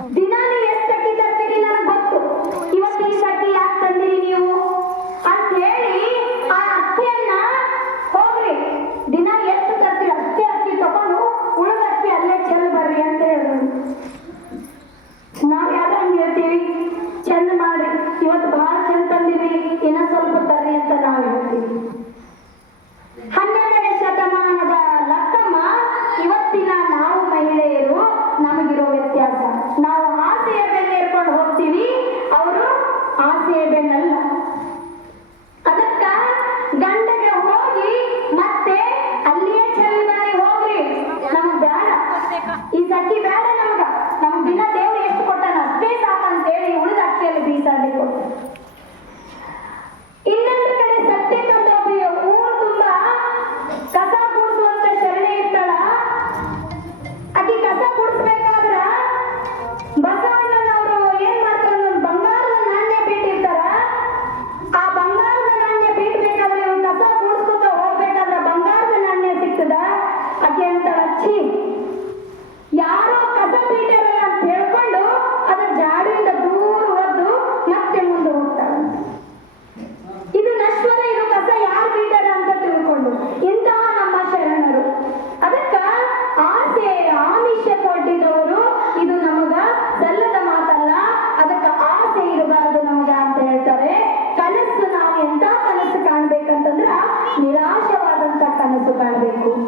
Спасибо. ಕನಸು